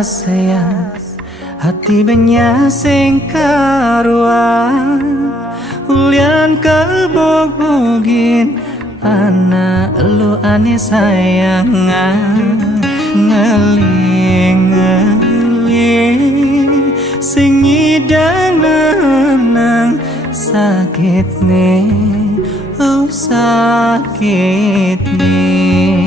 sayang hati banyak sing karuan ulian kebog-bogin anak elu ane sayangan ngeling-ngeling sing nyidang nenang sakit nih oh sakit nih.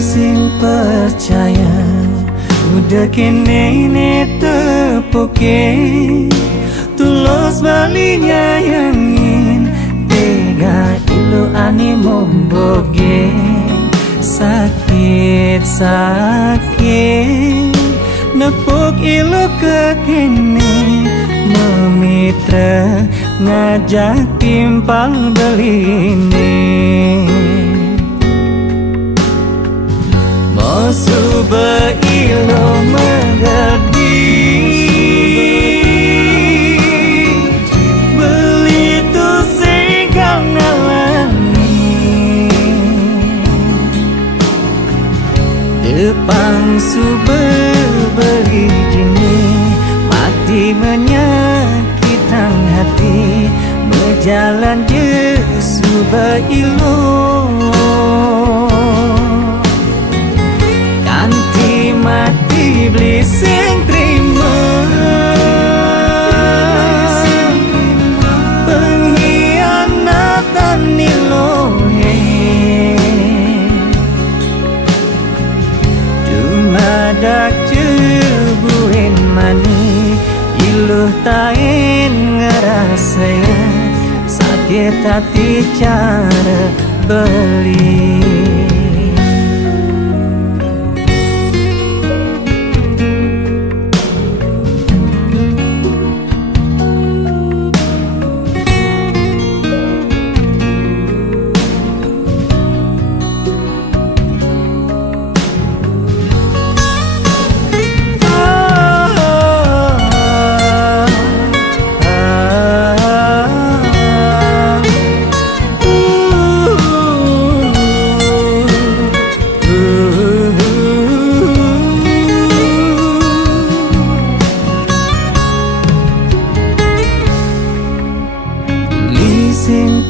Sing percaya udah kene tepuke tulus balinya yangin tega ilu ani momboge sakit nepuk ilu ke kene memitra ngajak timpal beline Suba ilo mengerti belitu singkang ngalami depan suba beri jini mati menyakitkan hati berjalan je suba ilo mati beli sing terima pengkhianatan nilohe dumadak cebuin mani iluh tain ngerasaya sakit hati cara beli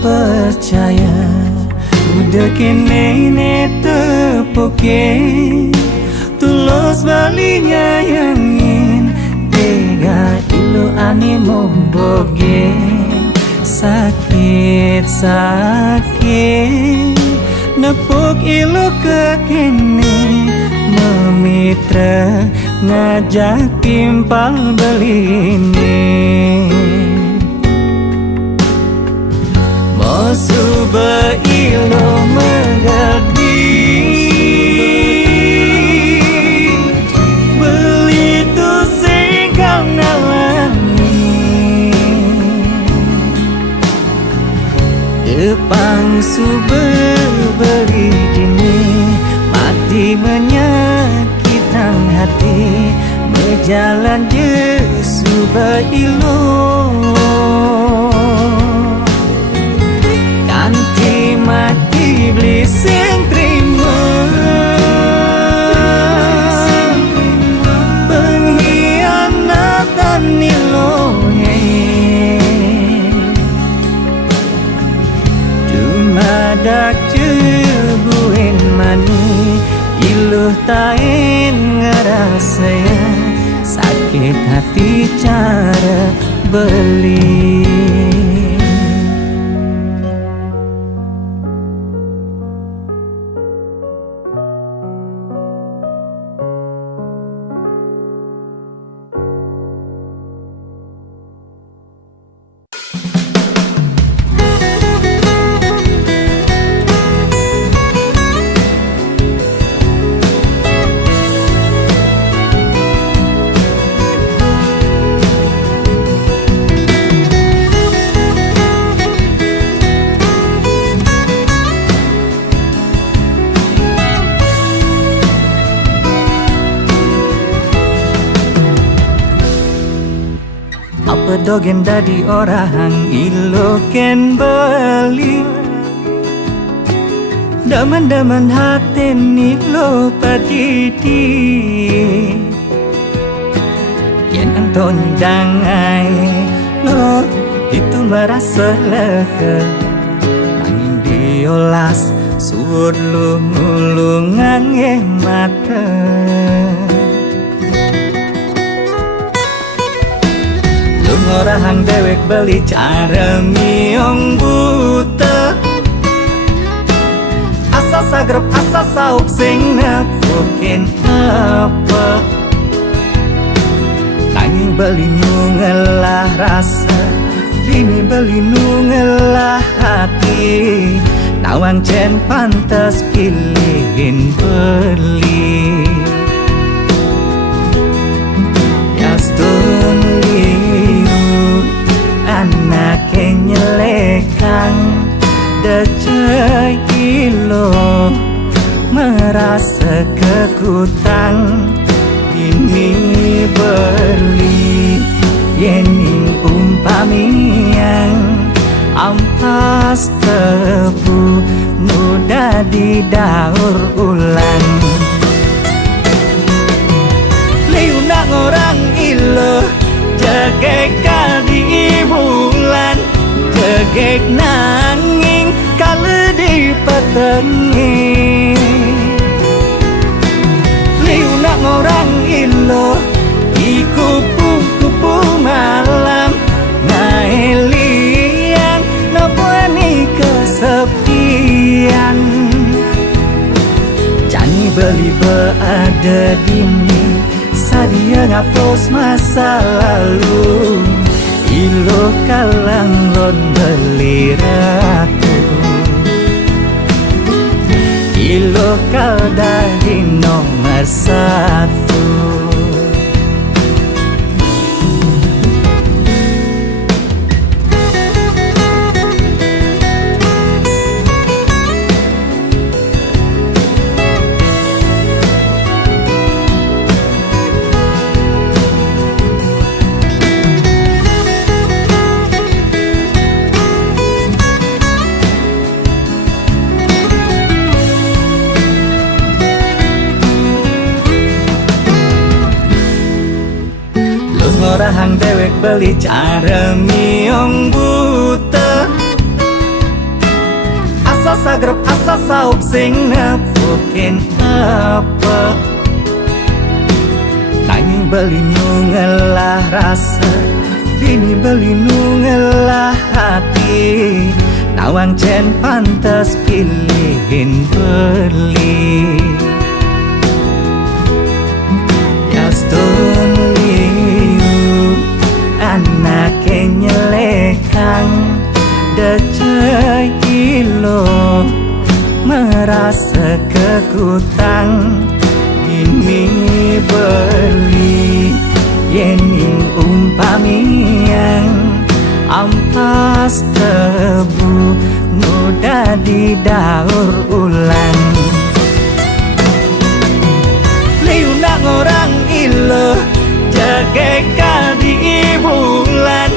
percaya udah kene tepuke tulus balinya yangin tega ilu ani momboge sakit nepuk ilu ke kene memitra ngajak timpal beline Suba ilo mengerti belitu singkang ngalami depan suba beri jini mati menyakitkan hati berjalan je suba ilo mati beli sing terima pengkhianatan nilohe dumadak cebuin mani iluh tain ngerasaya sakit hati cara beli Dogen dadi orang ilo ken beli Daman-daman hati ni lo padidi Yang anton dangai lo itu merasa lega Nanging diolas suut lu ngulungan mata Lu ngorahang dewek beli cara miong buta Asa sagrep asa sauk sing nepukin apa Nanging beli nungelah rasa Dini beli nungelah hati Nawang cen pantas pilihin beli Yastun liu anaknya nyelekang Decai ilo merasa kekutang Ini beli yening umpamiang Ampas tebu mudah didaur ulang Liunak orang ilo jagek kali bulan Jagek nanging kalau dipetengi Liunak orang ilo kupu-kupu malam Naelian nabuani kesepian Jani beli berada dini Sadia ngapus masa lalu Ilo kalang lon beli ratu Ilo kal dari nomor satu Ngorahang dewek beli cara miong buta Asa sagrep asa sauk sing nepukin apa Nanging beli nungelah rasa Dini beli nungelah hati Nawang cen pantas pilihin beli Yastun anaknya nyelekang Decai ilo merasa kekutang Ini beli yening umpamiang Ampas tebu mudah didaur ulang Liunak orang ilo jagek kali bulan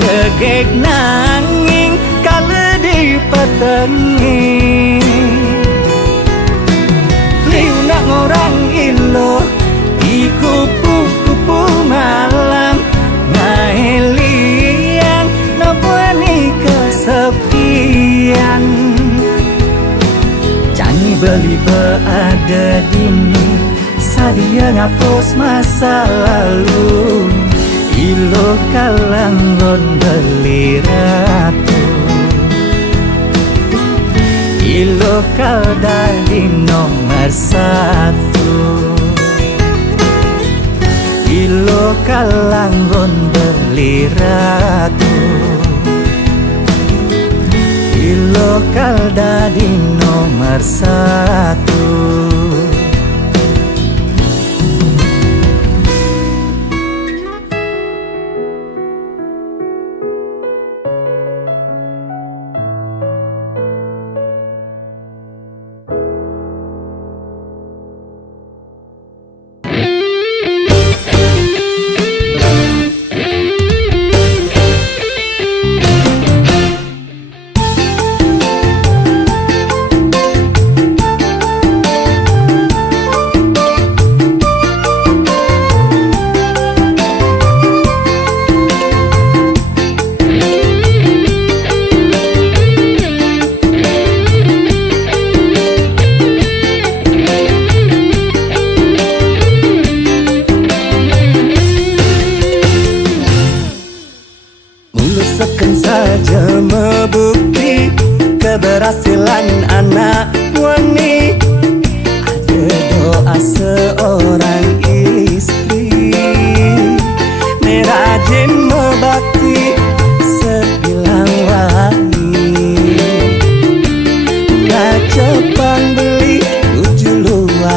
Jagek nanging kalau dipetengi Liunak orang ilo kupu-kupu malam Naelian nabuani kesepian Jangan beli berada dini Sadia ngapus masa lalu Ilo kalang lon beli ratu Ilo kal dari nomor satu Ilo kalang lon beli ratu Ilo kal dari nomor satu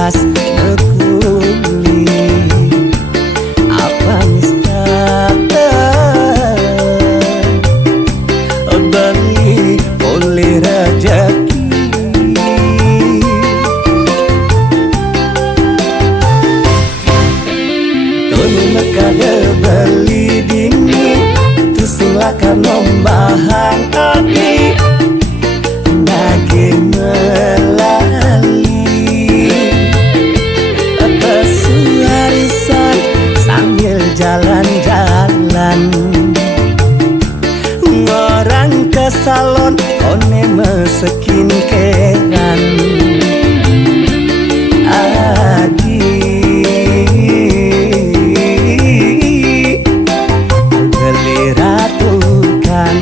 pas ngekuli apa mistaka beli oleh rezeki tonu makada beli dini tu sing lakan nombahang ati nage melali atas warisan sambil jalan-jalan ngorang ke salon one mesekin keran adi geliratukan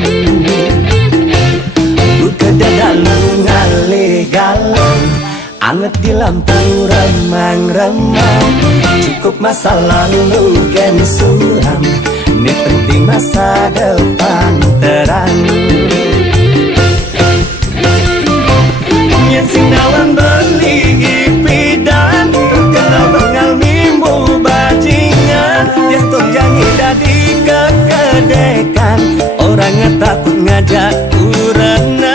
buka dadalu ngale galang anget di lampu remang-remang cukup masa lalu gen suram ini penting masa depan terang yang sing nawan beli ipidan terkenal mengalmimu bajingan gestok jangi dadi kekedekan orangnya takut ngajak uranan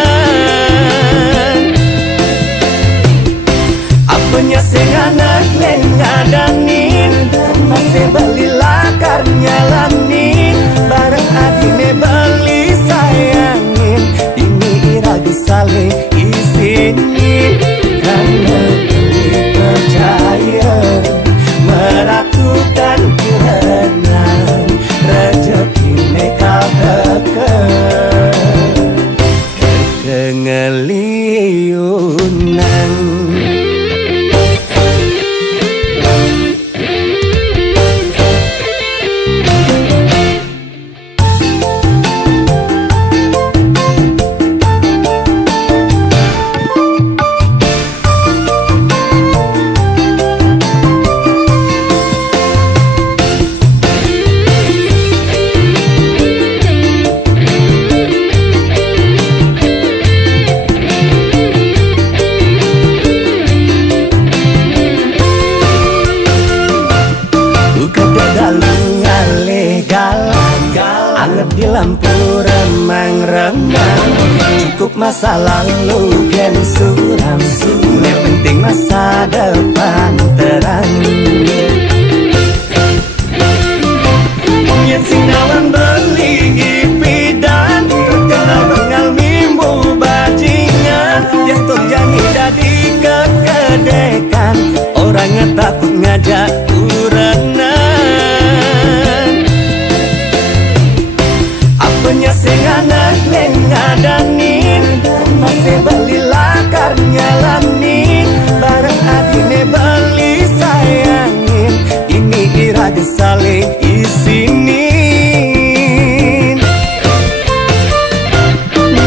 apanya sing anak lengadanin masih beli lakar nyalanin bareng adine beli sayangin ini iragu saling isinin karena beli percaya melakukan kerenang rezeki nekal deket kengeliunan di lampu remang-remang cukup masa lalu gen suram yang penting masa depan terang yang sing nawan beli ipidan terkenal mengalmimu bajingan gestok jangi dadi kekedekan orangnya takut ngajak uranan apanya sing anak lengadanin masih beli lakar nyalanin bareng adine beli sayangin ini iraga saling isinin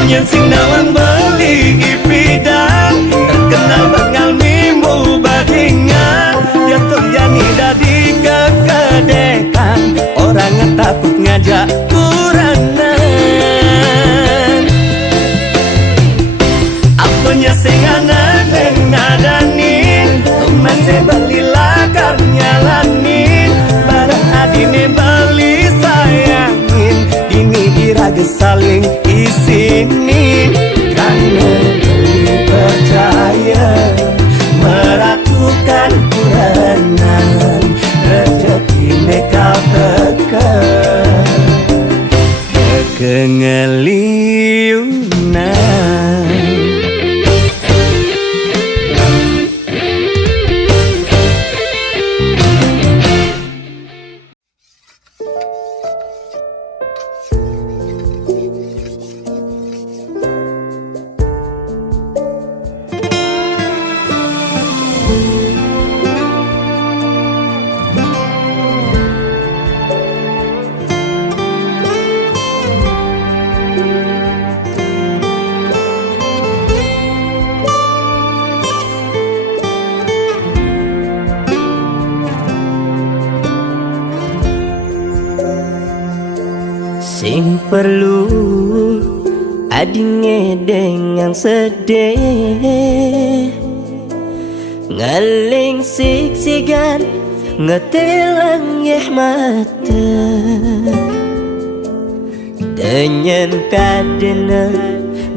yang sing nawan beli ipidan terkenal mengalmimu bajingan gestok yani dadi kekedekan orangnya takut ngajak uranan apanya sing anak ngadanin masih beli lakar nyalanin bareng adine beli sayangin ini iraga saling isinin karena beli percaya melakukan kuranan rezeki nekal teket kengeliunan sing perlu adine dengan sedih ngaling siksigan ngetilang mata dengan kadena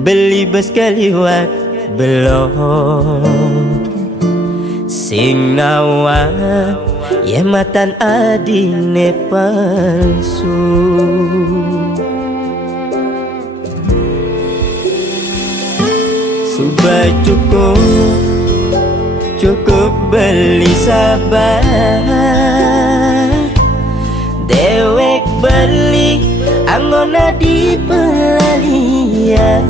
beli bes kaliwat belum sing nawa ya matan adine palsu sudah cukup beli sabar dewek beli anggona di pelalian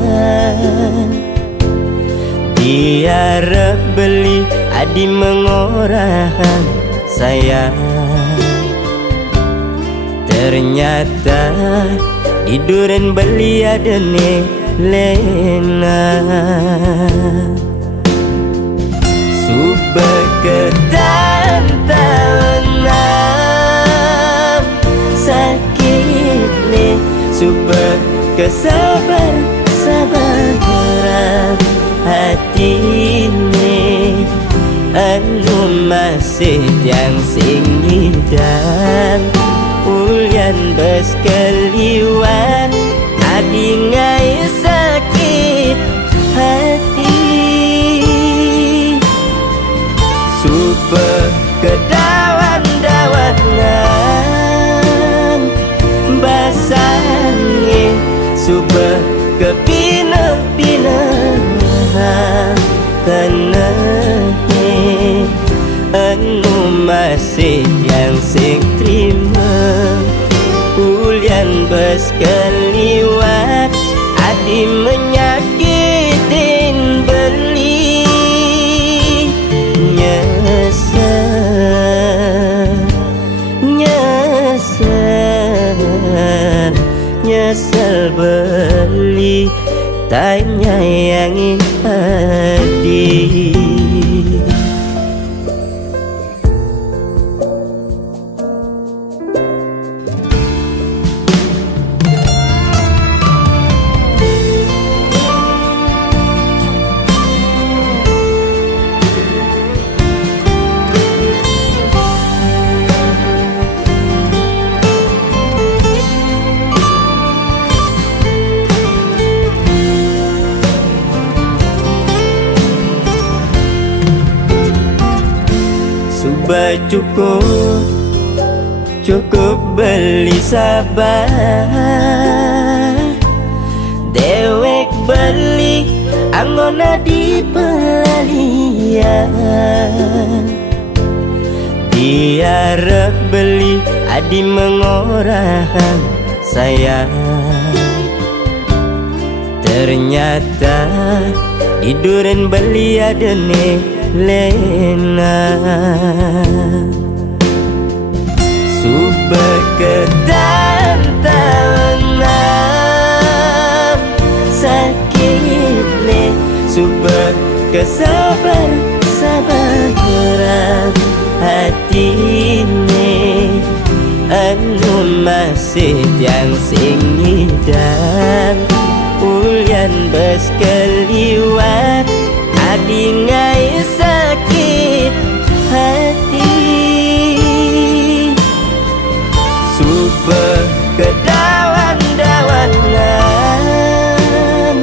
diarep beli adi mengorahan sayang ternyata tiduran beli adene lena subah ketantangan sakit nih subah kesabaran hati ini anu masih yang sing dan ulian bes keliwan adi ngai sakit hati super kedawan-dawanan basangi super kepina-pinahan kenehe anu masih yang sing terima ulian bes keliwat adi menyakitin beli nyesel beli tanya yang hadi sudah cukup beli sabar dewek beli anggona di pelalian diarep beli adi mengorahan sayang ternyata tiduran beli adene lena subah ketantangan sakit nih subah kesabaran hati ini anu masih yang sing dan ulian bes keliwat adi ngai sakit hati subah kedawan-dawanan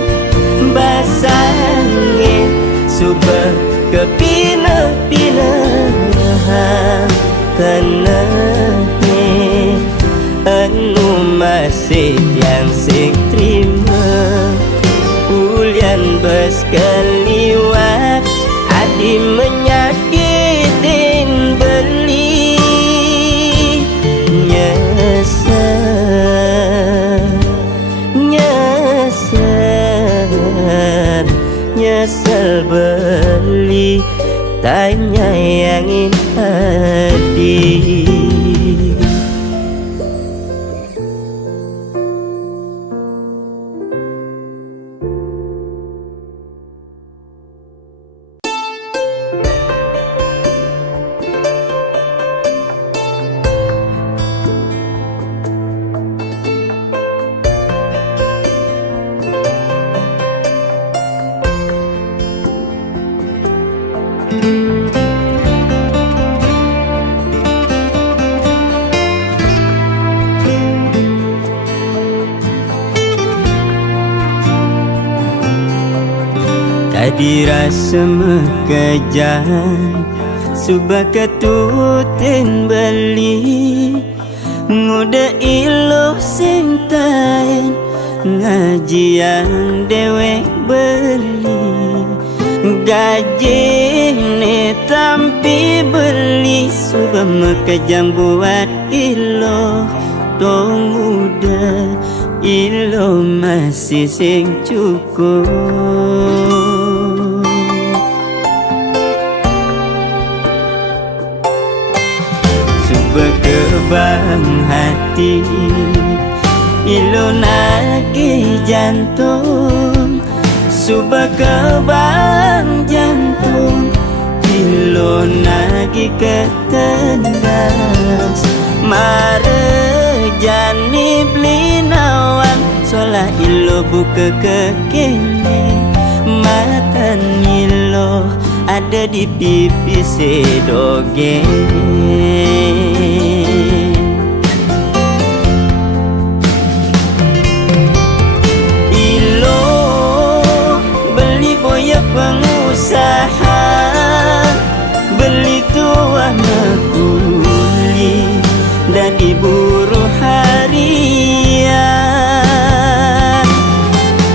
basangi subah kepina-pinahan kenehe anu masih yang sing terima ulian bes keliwat adi menyakitin beli nyesel beli tanya yang hadi Jadi rasa mekajan Subah ketutin beli Nguda iluh sintain Ngajian dewek beli Gaji ni tampi beli Subah mekajam buat iluh Tong udah iluh masih sing cukup Berkebang hati Ilo nagi jantung Subah kebang jantung Ilo nagi ketendas Mare jani beli nawang Solah ilo buka kekini Matan ilo ada di pipi sedoge Ilo beli boya pengusaha Beli tua makuli Dari buruh harian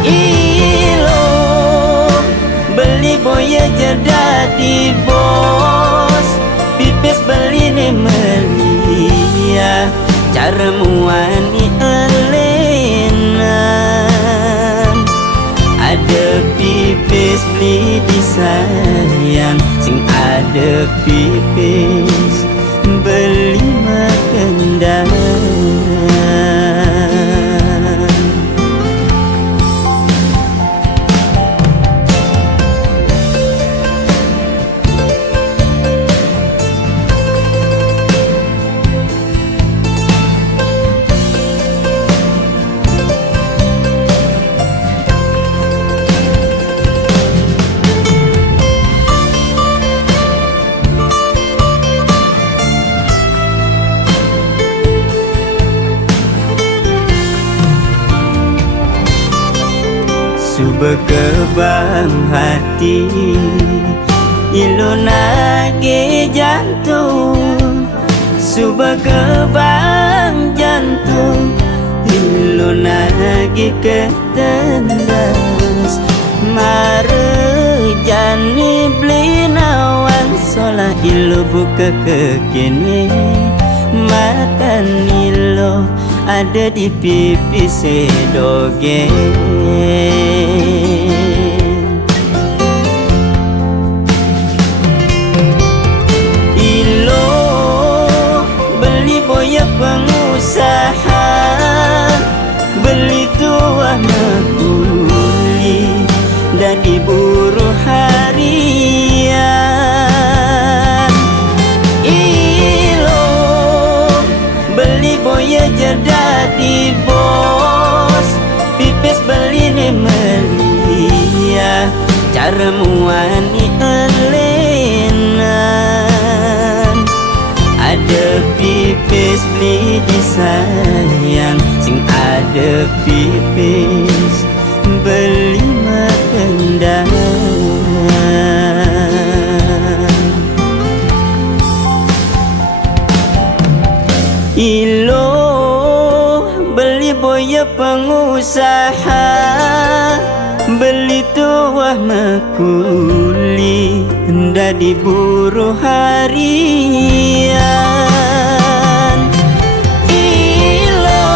Ilo beli boya jadi bos Pipis beli ni melia Cara muani elenan Ada pipis beli disayang Sing ada pipis beli makendang Subah kebang hati Ilo nagi jantung Subah kebang jantung Ilo nagi ketendas Mare jani beli nawang Solah ilo buka kekini Makan ilo ada di pipi sedoge Ilo beli boya pengusaha Beli tua makuli Dari buruh harian Ilo beli boya jadi bos Pipis beli ni melia Cara muani elenan Ada pipis beli disayang Sing ada pipis beli makendang Ilo beli boya pengusaha Beli tuah makuli Dari buruh harian Ilo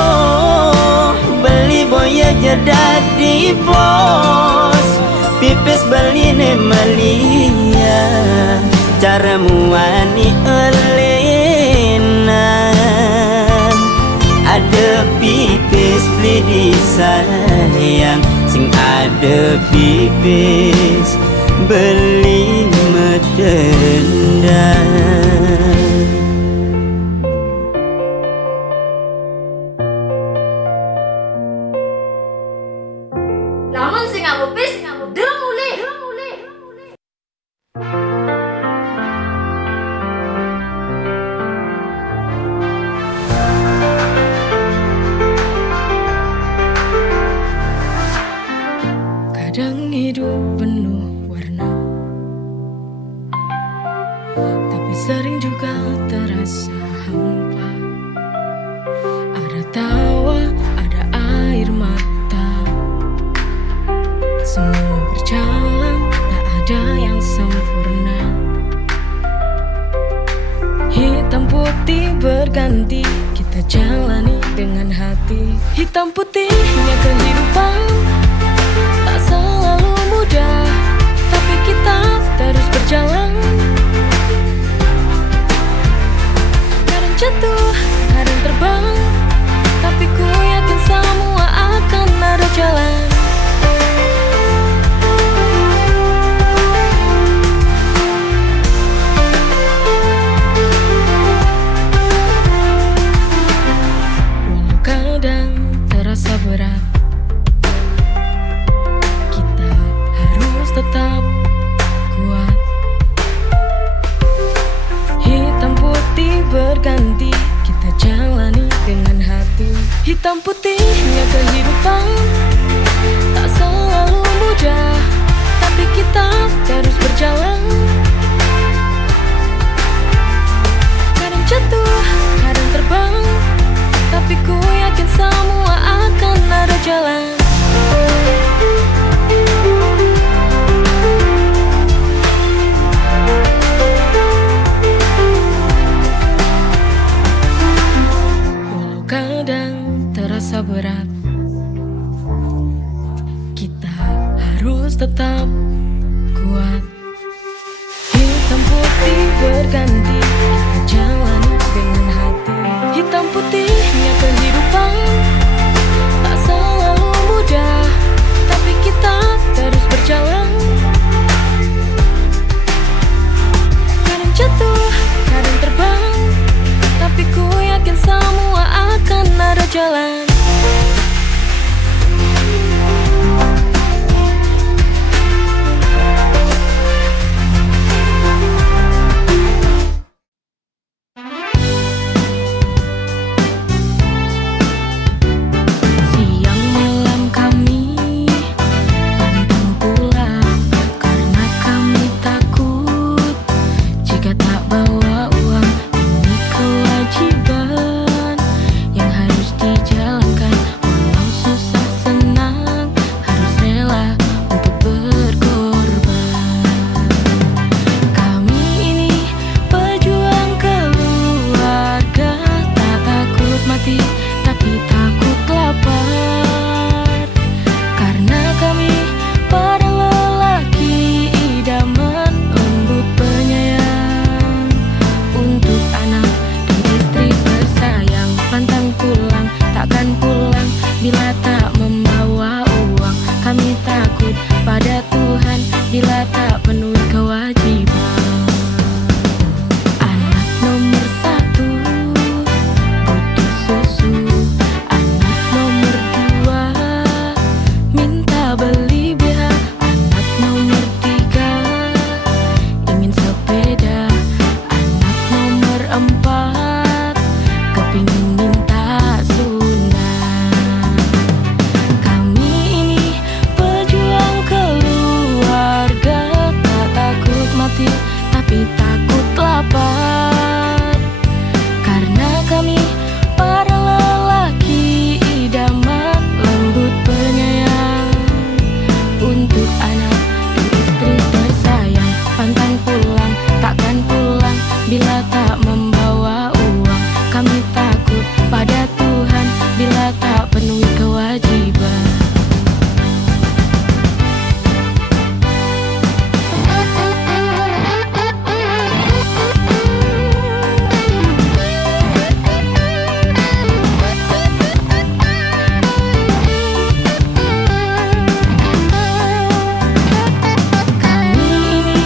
beli boya jadi bos Pipis beli ni melia Cara muani elenan Ada pipis beli disayang Sing ada pipis beli medendang Lamun sing ngamu pis, dia mulai. Kadang hidup penuh juga terasa hampa. Ada tawa, ada air mata. Semua berjalan, tak ada yang sempurna. Hitam putih berganti, kita jalani dengan hati. Hitam putihnya kehidupan tak selalu mudah, tapi kita terus berjalan. Kadang jatuh, kadang terbang, tapi ku yakin semua akan ada jalan. Walau kadang terasa berat, kita harus tetap kuat. Hitam putih berganti, kita jalani dengan hati. Hitam putihnya kehidupan tak selalu mudah, tapi kita terus berjalan. Kadang jatuh, kadang terbang, tapi ku yakin semua akan ada jalan. Walau kadang terasa berat, kita harus tetap kuat. Hitam putih berganti, kita jalani dengan hati. Hitam putihnya kehidupan tak selalu mudah, tapi kita terus berjalan. Kadang jatuh, kadang terbang, tapi ku yakin semua akan ada jalan. Siang malam kami pantang pulang, karena kami takut jika tak bawa uang. Ini kewajiban yang harus dijalankan, walau susah senang harus rela untuk berkorban. Kami ini pejuang keluarga, tak takut mati tapi takut lapar. Karena kami para lelaki idaman, lembut penyayang untuk anak dan istri tersayang. Pantang pulang, takkan pulang bila tak membawa uang. Kami takut pada Tuhan bila tak penuhi kewajiban. Anak nomor satu butuh susu, anak nomor dua minta beli BH, anak nomor tiga ingin sepeda, anak nomor empat kepingin minta sunat. Kami ini pejuang keluarga, tak takut mati tapi takut lapar. Karena kami para lelaki idaman, lembut penyayang untuk anak dan istri tersayang. Pantang pulang, takkan pulang bila tak membawa uang. Kami takut pada Tuhan bila tak penuhi kewajiban. Kami ini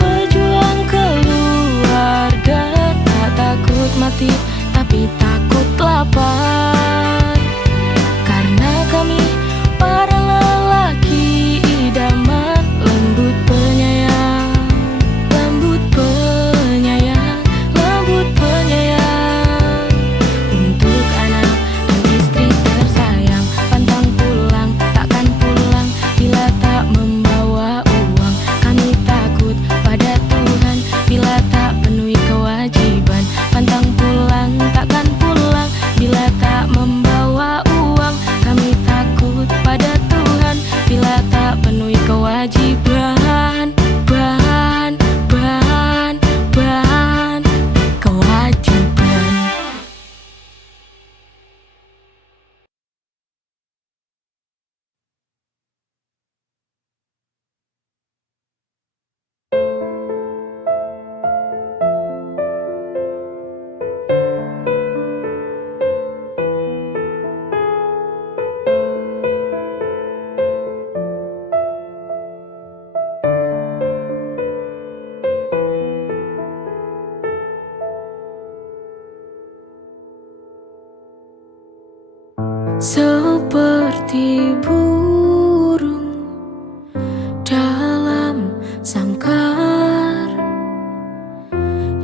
pejuang keluarga, tak takut mati tapi takut lapar. Karena kami para lelaki idaman, lembut penyayang, lembut penyayang, lembut penyayang untuk anak dan istri tersayang. Pantang pulang, takkan pulang bila tak membawa uang. Kami takut pada Tuhan bila tak penuhi kewajiban. seperti burung dalam sangkar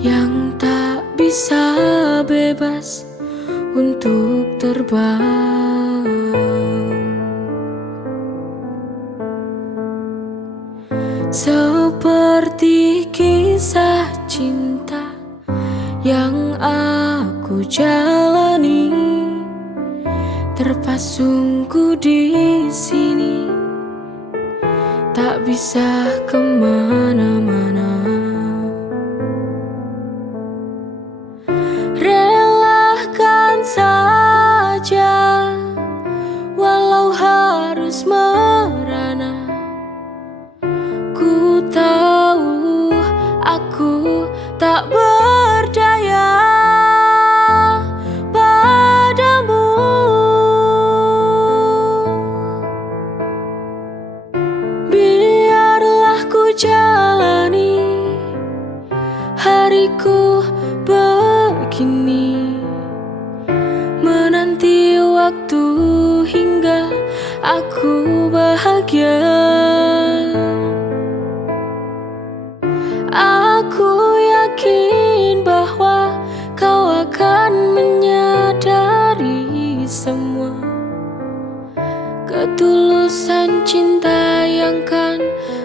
yang tak bisa bebas untuk terbang. Seperti kisah cinta yang aku jalani, terpasungku di sini, tak bisa kemana-mana. Relakan saja, walau harus merana. Ku tahu aku tak berdaya padamu. Biarlah ku jalani hariku begini, menanti waktu hingga aku bahagia. Aku yakin bahwa kau akan menyadari semua ketulusan cinta yang kan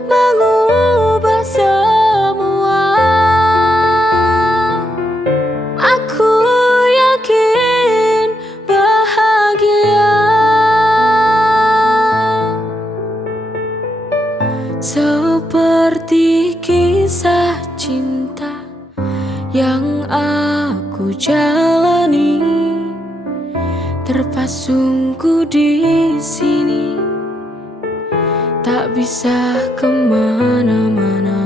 mengubah semua. Aku yakin bahagia seperti kisah cinta yang aku jalani, terpasungku di sini, tak bisa kemana-mana.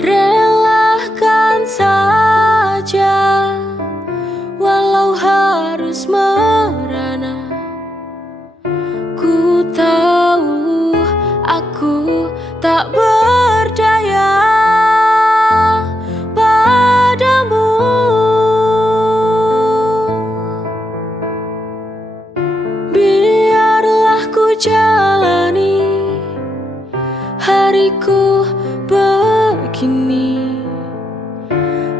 Relakan saja, walau harus merana. Ku tahu aku tak berdaya padamu. Biarlah ku jalani hariku begini,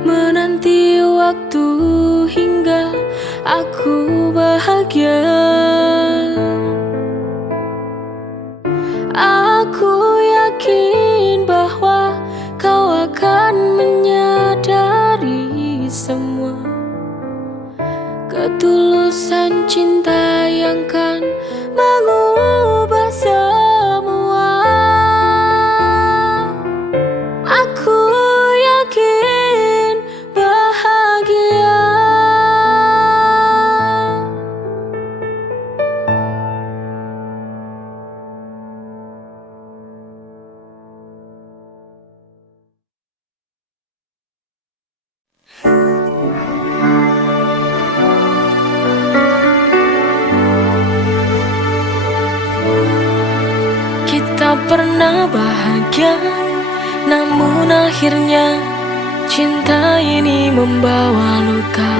menanti waktu hingga aku bahagia. Aku yakin bahwa kau akan menyadari semua ketulusan cinta yang kan mengubah semua. Aku yakin bahagia. Kita pernah bahagia, namun akhirnya cinta ini membawa luka.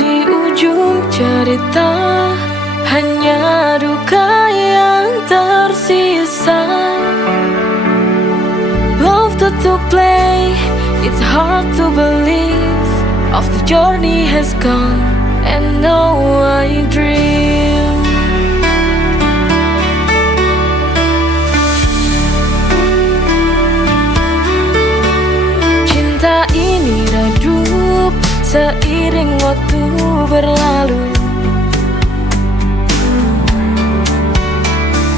Di ujung cerita hanya duka yang tersisa. Love to play, it's hard to believe. Of the journey has gone, and now I dream. Cinta ini redup seiring waktu berlalu.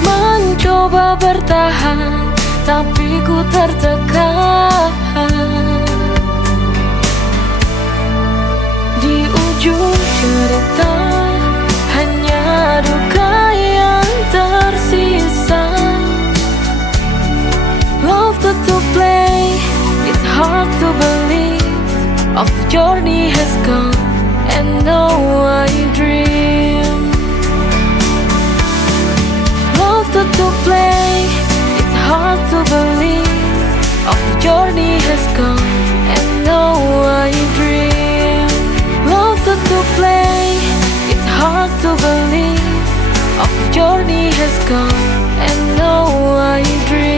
Mencoba bertahan, tapi ku tertekan. Di ujung cerita hanya duka yang tersisa. Love to play, it's hard to believe. Of the journey has gone, and now I dream. Love to play, it's hard to believe. Of the journey has gone, and now I dream. to play. It's hard to believe of the journey has come, and now I dream.